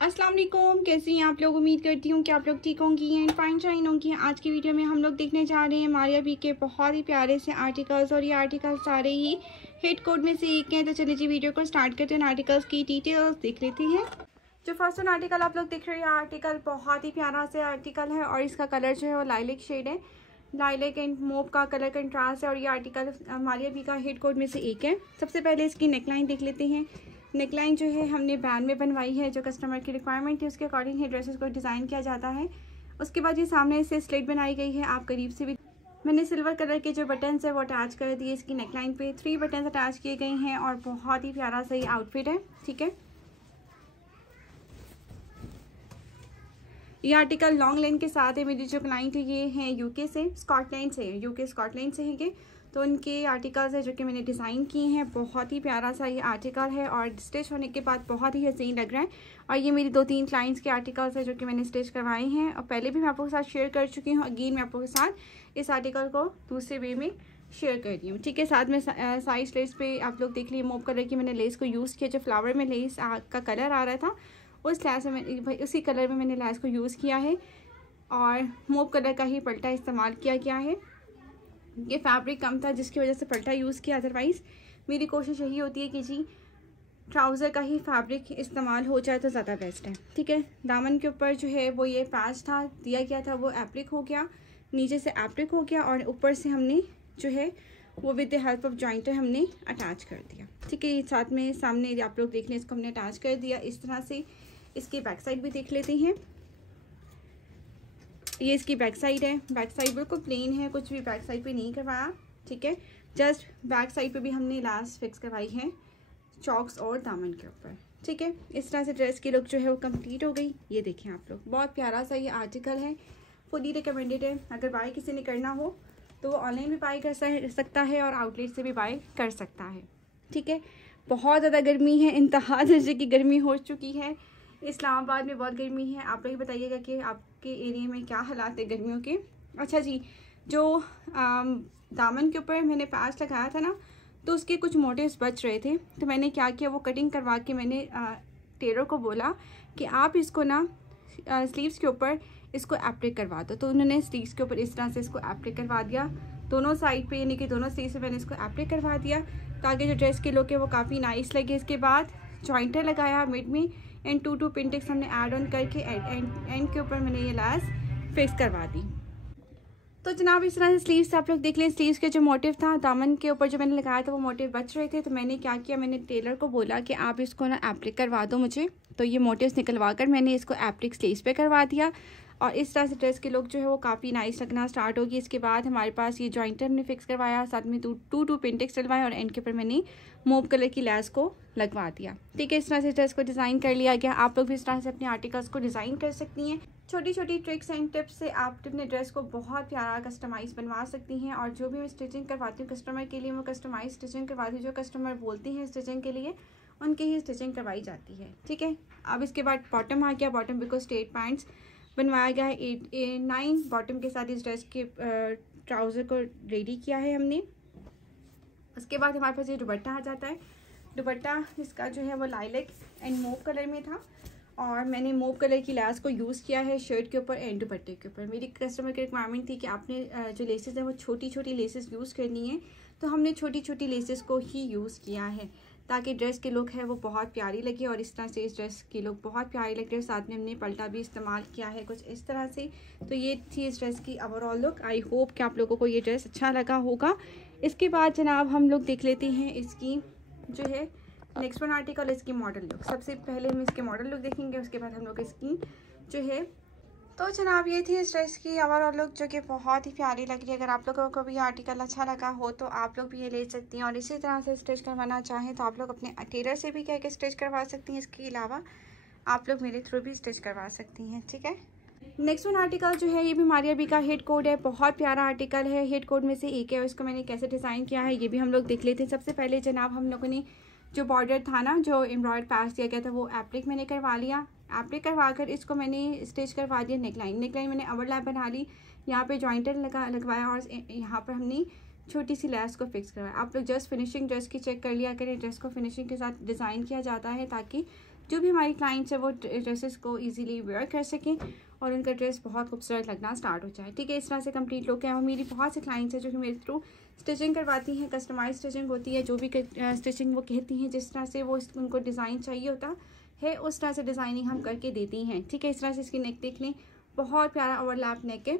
अस्सलाम वालेकुम, कैसी हैं आप लोग। उम्मीद करती हूँ कि आप लोग ठीक होंगी एंड फाइन शाइन होंगी। आज की वीडियो में हम लोग देखने जा रहे हैं मारिया बी के बहुत ही प्यारे से आर्टिकल्स, और ये आर्टिकल्स सारे ही हिट कोड में से एक हैं। तो चलिए जी वीडियो को स्टार्ट करते हैं। आर्टिकल्स की डिटेल्स देख लेते हैं। जो फर्स्ट आर्टिकल आप लोग देख रहे हैं, आर्टिकल बहुत ही प्यारा से आर्टिकल है और इसका कलर जो है वो लाइलेक शेड है। लाइलेक एंड मोव का कलर कंट्रास्ट है और ये आर्टिकल मारिया बी का हिट कोड में से एक है। सबसे पहले इसकी नेकलाइन देख लेते हैं। नेकलाइन जो है हमने बैंड में बनवाई है, जो कस्टमर की रिक्वायरमेंट थी उसके अकॉर्डिंग ही ड्रेसेस को डिज़ाइन किया जाता है। उसके बाद ये सामने से स्लिट बनाई गई है। आप करीब से भी मैंने सिल्वर कलर के जो बटन्स है वो अटैच कर दिए इसकी नेकलाइन पे। 3 बटन्स अटैच किए गए हैं और बहुत ही प्यारा सा ये आउटफिट है। ठीक है, ये आर्टिकल लॉन्ग लेंथ के साथ है। मेरी जो क्लाइंट है ये हैं यूके से, स्कॉटलैंड से, यूके स्कॉटलैंड से हैं। तो उनके आर्टिकल्स है जो कि मैंने डिज़ाइन किए हैं। बहुत ही प्यारा सा ये आर्टिकल है और स्टिच होने के बाद बहुत ही हसीन लग रहा है। और ये मेरी 2-3 क्लाइंट्स के आर्टिकल्स है जो कि मैंने स्टिच करवाए हैं और पहले भी मैं आपके साथ शेयर कर चुकी हूँ। अगेन मैं आपके साथ इस आर्टिकल को दूसरे वे में शेयर कर रही हूँ। ठीक है, साथ में साइज लेस पे आप लोग देख लीजिए मोव कलर की मैंने लेस को यूज़ किया। जो फ्लावर में लेस का कलर आ रहा था उस लैस में उसी कलर में मैंने लैस को यूज़ किया है और मोव कलर का ही पल्टा इस्तेमाल किया गया है। ये फैब्रिक कम था जिसकी वजह से पल्टा यूज़ किया। अदरवाइज़ मेरी कोशिश यही होती है कि जी ट्राउज़र का ही फैब्रिक इस्तेमाल हो जाए तो ज़्यादा बेस्ट है। ठीक है, दामन के ऊपर जो है वो ये पैच था दिया गया था, वो एप्लिक हो गया, नीचे से एप्लिक हो गया और ऊपर से हमने जो है वो with the help of jointer हमने अटैच कर दिया। ठीक है, साथ में सामने आप लोग देख लें, इसको हमने अटैच कर दिया इस तरह से। इसकी बैक साइड भी देख लेते हैं। ये इसकी बैक साइड है। बैक साइड बिल्कुल प्लेन है, कुछ भी बैक साइड पे नहीं करवाया। ठीक है, जस्ट बैक साइड पे भी हमने लास्ट फिक्स करवाई है चॉक्स और दामन के ऊपर। ठीक है, इस तरह से ड्रेस की लुक जो है वो कंप्लीट हो गई। ये देखें आप लोग, बहुत प्यारा सा ये आर्टिकल है, फुली रिकमेंडेड है। अगर बाय किसी ने करना हो तो वो ऑनलाइन भी बाय कर सकता है और आउटलेट से भी बाय कर सकता है। ठीक है, बहुत ज़्यादा गर्मी है, इंतहा दर्जे की गर्मी हो चुकी है। इस्लामाबाद में बहुत गर्मी है। आप लोग बताइएगा कि आपके एरिया में क्या हालात है गर्मियों के। अच्छा जी, जो दामन के ऊपर मैंने पैच लगाया था ना, तो उसके कुछ मोटिव्स बच रहे थे। तो मैंने क्या किया, वो कटिंग करवा के मैंने टेलर को बोला कि आप इसको ना स्लीव्स के ऊपर इसको एप्लिक करवा दो। तो उन्होंने स्लीव्स के ऊपर इस तरह से इसको एप्लिक करवा दिया दोनों साइड पे, यानी कि दोनों स्लीव से मैंने इसको एप्लिक करवा दिया ताकि जो ड्रेस के लुक है वो काफ़ी नाइस लगे। इसके बाद जॉइंटर लगाया मिड में एंड 2 पिन हमने ऐड ऑन करके एंड के ऊपर मैंने ये लैस फिक्स करवा दी। तो जनाब इस तरह से स्लीव्स आप लोग देख लें। स्लीव्स के जो मोटिव था दामन के ऊपर जो मैंने लगाया था वो मोटिव बच रहे थे। तो मैंने क्या किया, मैंने टेलर को बोला कि आप इसको ना एप्लिक करवा दो मुझे। तो ये मोटिव्स निकलवा कर मैंने इसको एप्लिक स्लीव्स पे करवा दिया और इस तरह से ड्रेस के लुक जो है वो काफ़ी नाइस लगना स्टार्ट होगी। इसके बाद हमारे पास ये जॉइंटर हमने फिक्स करवाया, साथ में 2 पिन डलवाए और एंड के ऊपर मैंने मोव कलर की लैस को लगवा दिया। ठीक है, इस तरह से ड्रेस को डिज़ाइन कर लिया गया। आप लोग भी इस तरह से अपने आर्टिकल्स को डिज़ाइन कर सकती हैं। छोटी छोटी ट्रिक्स एंड टिप्स से आप अपने ड्रेस को बहुत प्यारा कस्टमाइज़ बनवा सकती हैं। और जो भी मैं स्टिचिंग करवाती हूँ कस्टमर के लिए, मैं कस्टमाइज स्टिचिंग करवाती हूँ। जो कस्टमर बोलती हैं स्टिचिंग के लिए उनकी ही स्टिचिंग करवाई जाती है। ठीक है, अब इसके बाद बॉटम आ गया। बॉटम बिल्कुल स्ट्रेट पैंट्स बनवाया गया है। 9 बॉटम के साथ इस ड्रेस के ट्राउज़र को रेडी किया है हमने। उसके बाद हमारे पास ये दुपट्टा आ जाता है। दुपट्टा इसका जो है वो लाइलेक एंड मोव कलर में था और मैंने मोव कलर की लैस को यूज़ किया है शर्ट के ऊपर एंड दुपट्टे के ऊपर। मेरी कस्टमर की रिक्वायरमेंट थी कि आपने जो लेसेस हैं वो छोटी छोटी लेसेस यूज़ करनी है, तो हमने छोटी छोटी लेसेस को ही यूज़ किया है ताकि ड्रेस की लुक है वो बहुत प्यारी लगे। और इस तरह से इस ड्रेस की लुक बहुत प्यारी लग रही है। साथ में हमने पल्टा भी इस्तेमाल किया है कुछ इस तरह से। तो ये थी इस ड्रेस की ओवरऑल लुक। आई होप कि आप लोगों को ये ड्रेस अच्छा लगा होगा। इसके बाद जनाब हम लोग देख लेते हैं इसकी जो है नेक्स्ट वन आर्टिकल, इसकी मॉडल लुक। सबसे पहले हम इसके मॉडल लुक देखेंगे, उसके बाद हम लोग इसकी जो है। तो जनाब ये थी इस ड्रेस की ओवरऑल लुक जो कि बहुत ही प्यारी लग रही है। अगर आप लोगों को भी आर्टिकल अच्छा लगा हो तो आप लोग भी ये ले सकती हैं और इसी तरह से स्टिच करवाना चाहें तो आप लोग अपने टेलर से भी कह के स्टिच करवा सकती हैं। इसके अलावा आप लोग मेरे थ्रू भी स्टिच करवा सकती हैं। ठीक है, नेक्स्ट वन आर्टिकल जो है ये भी मारिया बी का हिट कोड है। बहुत प्यारा आर्टिकल है, हिट कोड में से एक है और इसको मैंने कैसे डिज़ाइन किया है ये भी हम लोग देख लेते हैं। सबसे पहले जनाब हम लोगों ने जो बॉर्डर था ना, जो एम्ब्रॉयड पैच दिया गया था, वो एप्लिक मैंने करवा लिया। एप्लिक करवा कर इसको मैंने स्टिच करवा दिया नेकलाइन। नेकलाइन मैंने ओवरलैप बना ली, यहाँ पे जॉइंटर लगवाया और यहाँ पर हमने छोटी सी लैस को फिक्स करवाया। आप लोग जस्ट फिनिशिंग ड्रेस की चेक कर लिया करें। ड्रेस को फिनिशिंग के साथ डिज़ाइन किया जाता है ताकि जो भी हमारी क्लाइंट्स है वो ड्रेसेस को इजीली वेयर कर सकें और उनका ड्रेस बहुत खूबसूरत लगना स्टार्ट हो जाए। ठीक है, इस तरह से कंप्लीट लुक है। और मेरी बहुत से क्लाइंट्स हैं जो कि मेरे थ्रू स्टिचिंग करवाती हैं, कस्टमाइज स्टिचिंग होती है, जो भी स्टिचिंग वो कहती हैं, जिस तरह से वो उनको डिज़ाइन चाहिए होता है उस तरह से डिज़ाइनिंग हम करके देती हैं। ठीक है, इस तरह से इसकी नेक देख लें, बहुत प्यारा ओवरलैप नेक है।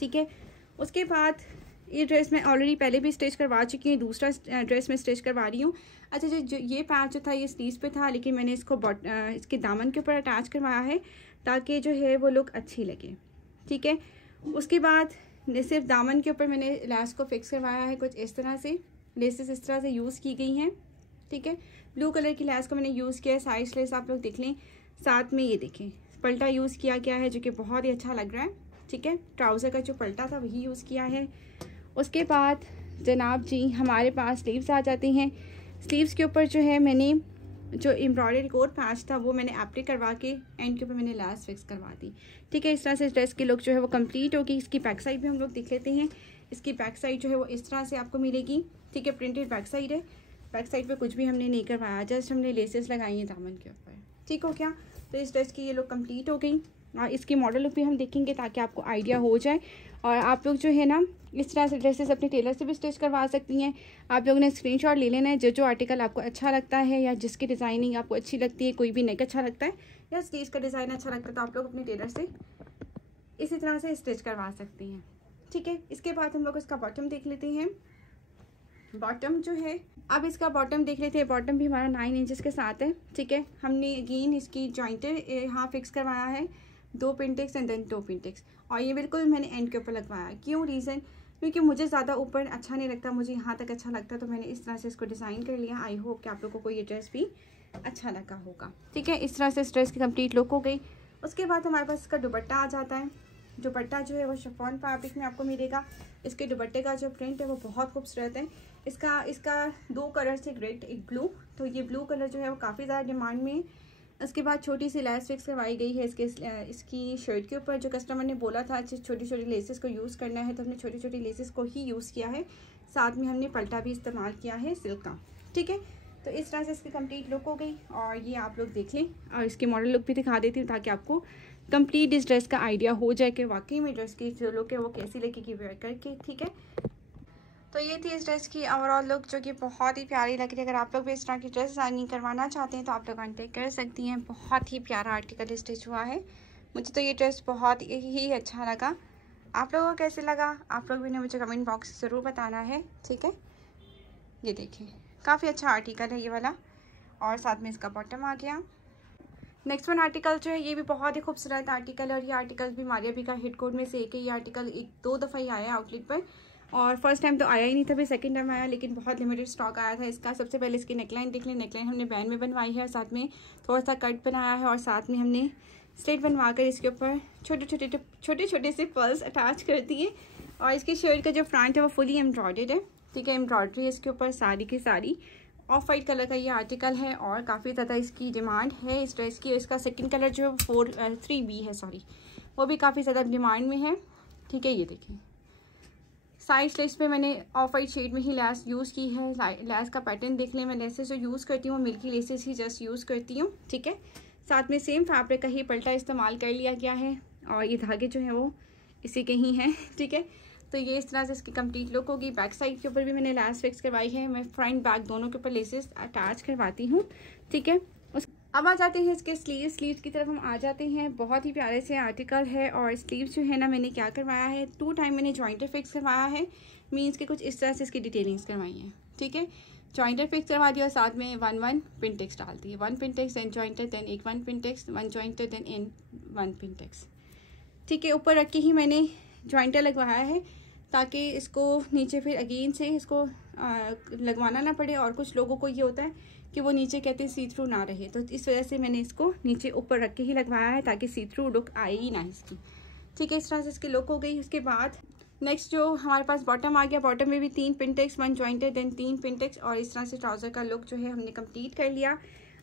ठीक है, उसके बाद ये ड्रेस मैं ऑलरेडी पहले भी स्टिच करवा चुकी हूँ, दूसरा ड्रेस मैं स्टिच करवा रही हूँ। अच्छा, जो ये पैच जो था ये स्लीव्स पे था, लेकिन मैंने इसको इसके दामन के ऊपर अटैच करवाया है ताकि जो है वो लुक अच्छी लगे। ठीक है, उसके बाद सिर्फ दामन के ऊपर मैंने लैस को फिक्स करवाया है, कुछ इस तरह से लेसेस इस तरह से यूज़ की गई हैं। ठीक है, ब्लू कलर की लैस को मैंने यूज़ किया है, साइड लेस आप लोग देख लें। साथ में ये देखें पल्टा यूज़ किया गया है जो कि बहुत ही अच्छा लग रहा है। ठीक है, ट्राउज़र का जो पल्टा था वही यूज़ किया है। उसके बाद जनाब जी हमारे पास स्लीव्स आ जाती हैं। स्लीव्स के ऊपर जो है मैंने जो एम्ब्रॉयडरी कोट पैच था वो मैंने एप्लिक करवा के एंड के ऊपर मैंने लैस फिक्स करवा दी। ठीक है, इस तरह से इस ड्रेस की लुक जो है वो कंप्लीट होगी। इसकी बैक साइड भी हम लोग देख लेते हैं। इसकी बैक साइड जो है वो इस तरह से आपको मिलेगी। ठीक है, प्रिंटेड बैक साइड है। बैक साइड पे कुछ भी हमने नहीं करवाया, जस्ट हमने लेसेस लगाई हैं दामन के ऊपर। ठीक हो क्या? तो इस ड्रेस की ये लुक कंप्लीट हो गई। और इसकी मॉडल लुक भी हम देखेंगे ताकि आपको आइडिया हो जाए। और आप लोग जो है ना इस तरह से ड्रेसेस अपने टेलर से भी स्टिच करवा सकती हैं। आप लोगों ने स्क्रीनशॉट ले लेना है, जो आर्टिकल आपको अच्छा लगता है या जिसकी डिज़ाइनिंग आपको अच्छी लगती है, कोई भी नेक अच्छा लगता है या स्लीव्स का डिज़ाइन अच्छा लगता है, तो आप लोग अपने टेलर से इसी तरह से स्टिच करवा सकती हैं। ठीक है, इसके बाद हम लोग इसका बॉटम देख लेते हैं। बॉटम जो है, अब इसका बॉटम देख लेते हैं। बॉटम भी हमारा 9 इंचेस के साथ है। ठीक है, हमने अगेन इसकी जॉइंटर यहाँ फिक्स करवाया है, 2 पिनटेक्स एंड देन 2 पिनटेक्स। और ये बिल्कुल मैंने एंड के ऊपर लगवाया। क्यों? रीज़न क्योंकि मुझे ज़्यादा ऊपर अच्छा नहीं लगता, मुझे यहाँ तक अच्छा लगता है, तो मैंने इस तरह से इसको डिज़ाइन कर लिया। आई होप कि आप लोगों को ये ड्रेस भी अच्छा लगा होगा। ठीक है, इस तरह से इस ड्रेस की कंप्लीट लुक हो गई। उसके बाद हमारे पास इसका दुपट्टा आ जाता है। दुपट्टा जो है वो शिफॉन फैब्रिक में आपको मिलेगा। इसके दुपट्टे का जो प्रिंट है वो बहुत खूबसूरत है। इसका 2 कलर से ग्रेड एक ब्लू, तो ये ब्लू कलर जो है वो काफ़ी ज़्यादा डिमांड में है। उसके बाद छोटी सी लेस फिक्स करवाई गई है इसकी शर्ट के ऊपर। जो कस्टमर ने बोला था छोटी छोटी लेसेस को यूज़ करना है, तो हमने छोटी छोटी लेसेस को ही यूज़ किया है। साथ में हमने पल्टा भी इस्तेमाल किया है सिल्क का। ठीक है, तो इस तरह से इसकी कंप्लीट लुक हो गई। और ये आप लोग देख लें, और इसकी मॉडल लुक भी दिखा देती हूँ ताकि आपको कंप्लीट इस ड्रेस का आइडिया हो जाए कि वाकई में ड्रेस की जो लुक है वो कैसी लगेगी वेयर करके। ठीक है, तो ये थी इस ड्रेस की ओवरऑल लुक जो कि बहुत ही प्यारी लग रही है। अगर आप लोग भी इस तरह की ड्रेस डिज़ाइनिंग करवाना चाहते हैं तो आप लोग कॉन्टेक्ट कर सकती हैं। बहुत ही प्यारा आर्टिकल स्टिच हुआ है। मुझे तो ये ड्रेस बहुत ही अच्छा लगा। आप लोगों को कैसे लगा आप लोग भी ने मुझे कमेंट बॉक्स से ज़रूर बताना है। ठीक है, ये देखिए काफ़ी अच्छा आर्टिकल है ये वाला। और साथ में इसका बॉटम आ गया। नेक्स्ट वन आर्टिकल जो है ये भी बहुत ही खूबसूरत आर्टिकल है। और ये आर्टिकल भी मारिया भी का हिट कोड में से एक है। ये आर्टिकल 1-2 दफ़ा ही आया है आउटलेट पर, और फर्स्ट टाइम तो आया ही नहीं था, फिर सेकंड टाइम आया, लेकिन बहुत लिमिटेड स्टॉक आया था इसका। सबसे पहले इसकी नेकलाइन देख लें। नेकलाइन हमने बैन में बनवाई है, साथ में थोड़ा सा कट बनाया है, और साथ में हमने स्लेट बनवा कर इसके ऊपर छोटे छोटे से पर्ल्स अटैच कर दिए। और इसकी शर्ट का जो फ्रंट है वो फुली एम्ब्रॉयडर्ड है। ठीक है, एम्ब्रॉयडरी इसके ऊपर सारी की सारी। ऑफ वाइट कलर का ये आर्टिकल है और काफ़ी ज़्यादा इसकी डिमांड है इस ड्रेस की। इसका सेकंड कलर जो है 3B है, सॉरी, वो भी काफ़ी ज़्यादा डिमांड में है। ठीक है, ये देखिए साइड स्लिट्स पे मैंने ऑफ वाइट शेड में ही लेस यूज़ की है। लेस का पैटर्न देख लें। मैं लेसेस जो यूज़ करती हूँ मिल्की लेसेस ही जस्ट यूज़ करती हूँ। ठीक है, साथ में सेम फैब्रिक का ही पल्टा इस्तेमाल कर लिया गया है, और ये धागे जो हैं वो इसी के ही हैं। ठीक है, तो ये इस तरह से इसकी कंप्लीट लुक होगी। बैक साइड के ऊपर भी मैंने लेस फिक्स करवाई है। मैं फ्रंट बैक दोनों के ऊपर लेसेस अटैच करवाती हूँ। ठीक है, अब आ जाते हैं इसके स्लीव्स की तरफ हम आ जाते हैं। बहुत ही प्यारे से आर्टिकल है। और स्लीव्स जो है ना मैंने क्या करवाया है, 2 टाइम मैंने जॉइंटर फिक्स करवाया है। मीन्स के कुछ इस तरह से इसकी डिटेलिंग्स करवाई हैं। ठीक है, जॉइंटर फिक्स करवा दिया और साथ में 1 पिनटेक्स डाल दिए। 1 पिनटेक्स देन जॉइंटर देन एक 1 pintucks 1 jointer then in 1 pintucks. ठीक है, ऊपर रख के ही मैंने जॉइंटर लगवाया है ताकि इसको नीचे फिर अगेन से इसको लगवाना ना पड़े। और कुछ लोगों को ये होता है कि वो नीचे कहते हैं सी थ्रू ना रहे, तो इस वजह से मैंने इसको नीचे ऊपर रख के ही लगवाया है ताकि सी थ्रू लुक आए ही ना इसकी। ठीक है, इस तरह से इसकी लुक हो गई। उसके बाद नेक्स्ट जो हमारे पास बॉटम आ गया। बॉटम में भी 3 पिनटेक्स 1 जॉइंटर देन 3 पिनटेक्स, और इस तरह से ट्राउज़र का लुक जो है हमने कंप्लीट कर लिया।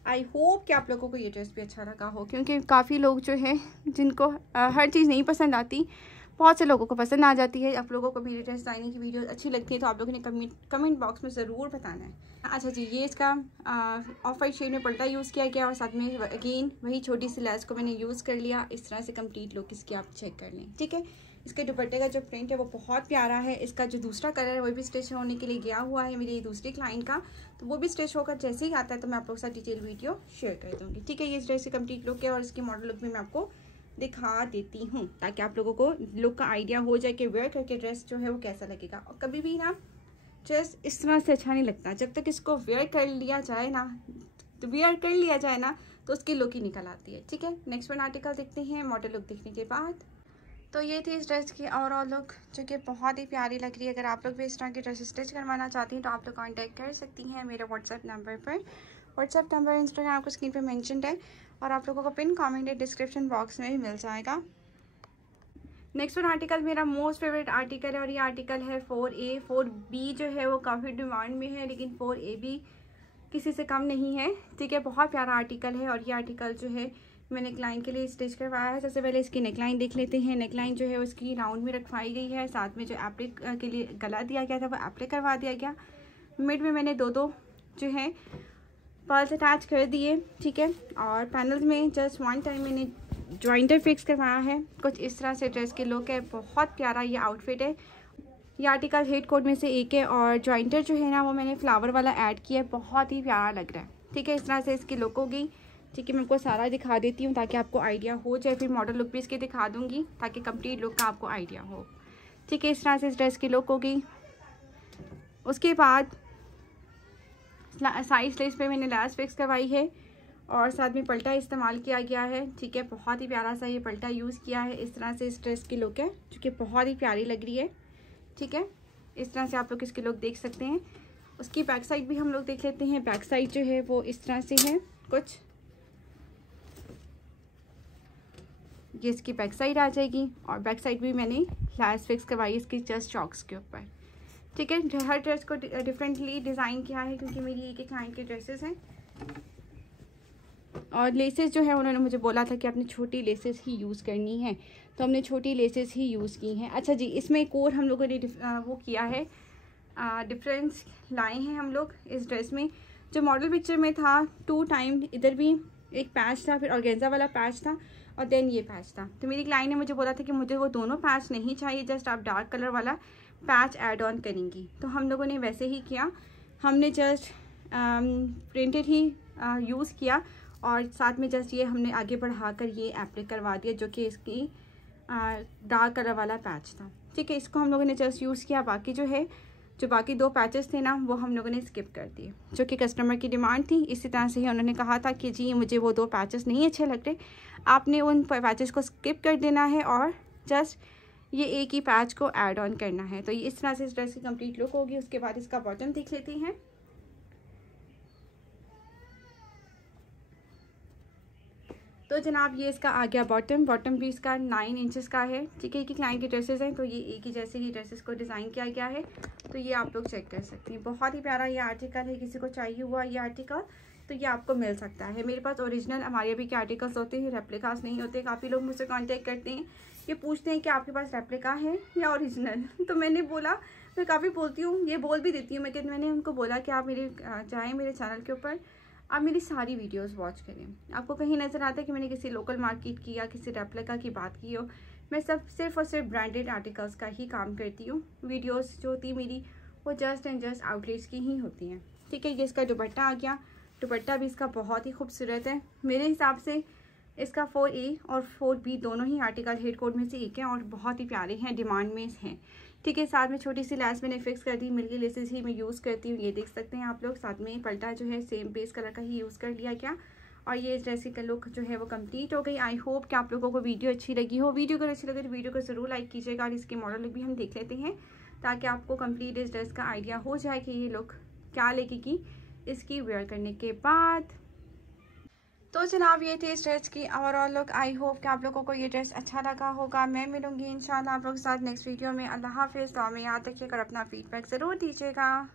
आई होप कि आप लोगों को ये ड्रेस भी अच्छा लगा हो, क्योंकि काफ़ी लोग जो है जिनको हर चीज़ नहीं पसंद आती, बहुत से लोगों को पसंद आ जाती है। आप लोगों को मेरी ड्रेस डिज़ाइनिंग की वीडियो अच्छी लगती है तो आप लोगों ने कमेंट बॉक्स में ज़रूर बताना है। अच्छा जी, ये इसका ऑफ वाइट शेड में पल्टा यूज़ किया गया और साथ में अगेन वही छोटी सी लैस को मैंने यूज़ कर लिया। इस तरह से कंप्लीट लुक इसकी आप चेक कर लें, ठीक है। इसके दुपट्टे का जो प्रिंट है वो बहुत प्यारा है। इसका जो दूसरा कलर है वो भी स्टिच होने के लिए गया हुआ है मेरी दूसरी क्लाइंट का, तो वो भी स्टिच होकर जैसे ही आता है तो मैं आप लोगों के साथ डिटेल वीडियो शेयर कर दूँगी, ठीक है। ये इस ड्रेस की कंप्लीट लुक है और इसकी मॉडल लुक भी मैं आपको दिखा देती हूँ ताकि आप लोगों को लुक का आइडिया हो जाए कि वेयर करके ड्रेस जो है वो कैसा लगेगा। और कभी भी ना ड्रेस इस तरह से अच्छा नहीं लगता, जब तक इसको वेयर कर लिया जाए ना तो उसकी लुक ही निकल आती है, ठीक है। नेक्स्ट वन आर्टिकल देखते हैं मॉडल लुक देखने के बाद। तो ये थी इस ड्रेस की ओवरऑल लुक जो कि बहुत ही प्यारी लग रही है। अगर आप लोग भी इस तरह की ड्रेस स्टिच करवाना चाहती हैं तो आप लोग कॉन्टैक्ट कर सकती हैं मेरे व्हाट्सएप नंबर पर। व्हाट्सएप नंबर इंस्टाग्राम आपको स्क्रीन पर मेंशन्ड है और आप लोगों को पिन कमेंट डिस्क्रिप्शन बॉक्स में भी मिल जाएगा। नेक्स्ट वन आर्टिकल मेरा मोस्ट फेवरेट आर्टिकल है और ये आर्टिकल है 4A। 4B जो है वो काफ़ी डिमांड में है लेकिन 4A भी किसी से कम नहीं है, ठीक है। बहुत प्यारा आर्टिकल है और ये आर्टिकल जो है मैंने क्लाइंट के लिए स्टिच करवाया है। सबसे पहले इसकी नेकलाइन देख लेते हैं। नेकलाइन जो है उसकी राउंड में रखवाई गई है, साथ में जो एप्लिक के लिए गला दिया गया था वो एप्लिक करवा दिया गया। मिड में मैंने दो जो है पर्ल्स अटैच कर दिए, ठीक है। और पैनल्स में जस्ट वन टाइम मैंने जॉइंटर फिक्स करवाया है। कुछ इस तरह से ड्रेस की लुक है, बहुत प्यारा ये आउटफिट है। ये आर्टिकल हेड कोट में से एक है और जॉइंटर जो है ना वो मैंने फ्लावर वाला ऐड किया है, बहुत ही प्यारा लग रहा है, ठीक है। इस तरह से इसकी लुक होगी, ठीक है। मैं आपको सारा दिखा देती हूँ ताकि आपको आइडिया हो जाए, फिर मॉडल लुक भी इसके दिखा दूँगी ताकि कंप्लीट लुक का आपको आइडिया हो, ठीक है। इस तरह से इस ड्रेस की लुक होगी। उसके बाद साइड स्लीव्स पे मैंने लैस फिक्स करवाई है और साथ में पल्टा इस्तेमाल किया गया है, ठीक है। बहुत ही प्यारा सा ये पल्टा यूज़ किया है। इस तरह से इस ड्रेस की लुक है जो कि बहुत ही प्यारी लग रही है, ठीक है। इस तरह से आप लोग इसकी लुक देख सकते हैं। उसकी बैक साइड भी हम लोग देख लेते हैं। बैक साइड जो है वो इस तरह से है कुछ, ये इसकी बैक साइड आ जाएगी और बैक साइड भी मैंने लैस फिक्स करवाई इसकी जस्ट चॉक्स के ऊपर, ठीक है। हर ड्रेस को डिफरेंटली डिज़ाइन किया है क्योंकि मेरी एक क्लाइंट के ड्रेसेस हैं और लेसेस जो है उन्होंने मुझे बोला था कि आपने छोटी लेसेस ही यूज़ करनी है, तो हमने छोटी लेसेस ही यूज़ की हैं। अच्छा जी, इसमें एक और हम लोगों ने वो किया है, डिफरेंस लाए हैं हम लोग इस ड्रेस में। जो मॉडल पिक्चर में था 2 टाइम इधर भी एक पैच था, फिर ऑर्गेन्जा वाला पैच था और देन ये पैच था। तो मेरी क्लाइंट ने मुझे बोला था कि मुझे वो दोनों पैच नहीं चाहिए, जस्ट आप डार्क कलर वाला पैच ऐड ऑन करेंगी। तो हम लोगों ने वैसे ही किया, हमने जस्ट प्रिंटेड ही यूज़ किया और साथ में जस्ट ये हमने आगे बढ़ाकर ये एप्लिक करवा दिया जो कि इसकी डार्क कलर वाला पैच था, ठीक है। इसको हम लोगों ने जस्ट यूज़ किया। बाकी जो बाकी 2 पैचेस थे ना वो हम लोगों ने स्किप कर दिए जो कि कस्टमर की डिमांड थी। इसी तरह से ही उन्होंने कहा था कि जी मुझे वो 2 पैचेस नहीं अच्छे लग रहे, आपने उन पैचेस को स्किप कर देना है और जस्ट ये एक ही पैच को ऐड ऑन करना है। तो ये इस तरह से इस ड्रेस की कंप्लीट लुक होगी। उसके बाद इसका बॉटम देख लेते हैं। तो जनाब ये इसका आ गया बॉटम भी इसका 9 इंचेस का है, ठीक है। कि क्लाइंट के ड्रेसेस हैं तो ये एक ही जैसे ही ड्रेसेस को डिज़ाइन किया गया है, तो ये आप लोग चेक कर सकते हैं। बहुत ही प्यारा ये आर्टिकल है, किसी को चाहिए हुआ ये आर्टिकल तो ये आपको मिल सकता है। मेरे पास ओरिजिनल हमारे अभी के आर्टिकल्स होते हैं, रेप्लिकास नहीं होते। काफ़ी लोग मुझसे कांटेक्ट करते हैं, ये पूछते हैं कि आपके पास रेप्लिका है या ओरिजिनल। तो मैंने बोला, मैं काफ़ी बोलती हूँ, ये बोल भी देती हूँ मैं कि मैंने उनको बोला कि आप जाएँ मेरे चैनल के ऊपर, आप मेरी सारी वीडियोस वॉच करें। आपको कहीं नज़र आता है कि मैंने किसी लोकल मार्केट की या किसी रेप्लिका की बात की हो। मैं सिर्फ और सिर्फ ब्रांडेड आर्टिकल्स का ही काम करती हूँ। वीडियोस जो होती मेरी वो जस्ट एंड जस्ट आउटलेट्स की ही होती हैं, ठीक है। ये इसका दुपट्टा आ गया। दुपट्टा भी इसका बहुत ही खूबसूरत है। मेरे हिसाब से इसका 4A और 4B दोनों ही आर्टिकल हेड कोड में से एक है और बहुत ही प्यारे हैं, डिमांड में हैं, ठीक है। साथ में छोटी सी लैस मैंने फिक्स कर दी, मिल्की लेसेस ही मैं यूज़ करती हूँ, ये देख सकते हैं आप लोग। साथ में पल्टा जो है सेम बेस कलर का ही यूज़ कर लिया गया और ये इस ड्रेस की लुक जो है वो कंप्लीट हो गई। आई होप कि आप लोगों को वीडियो अच्छी लगी हो। वीडियो अगर अच्छी लगे तो वीडियो को ज़रूर लाइक कीजिएगा और इसकी मॉडल लुक भी हम देख लेते हैं ताकि आपको कंप्लीट इस ड्रेस का आइडिया हो जाए कि ये लुक क्या लगेगी इसकी वेयर करने के बाद। तो जनाब ये थी इस ड्रेस की ओवरऑल लुक। आई होप कि आप लोगों को ये ड्रेस अच्छा लगा होगा। मैं मिलूंगी इंशाल्लाह आप लोगों के साथ नेक्स्ट वीडियो में। अल्लाह हाफिज़। तो हमें याद रखिएगा और अपना फीडबैक ज़रूर दीजिएगा।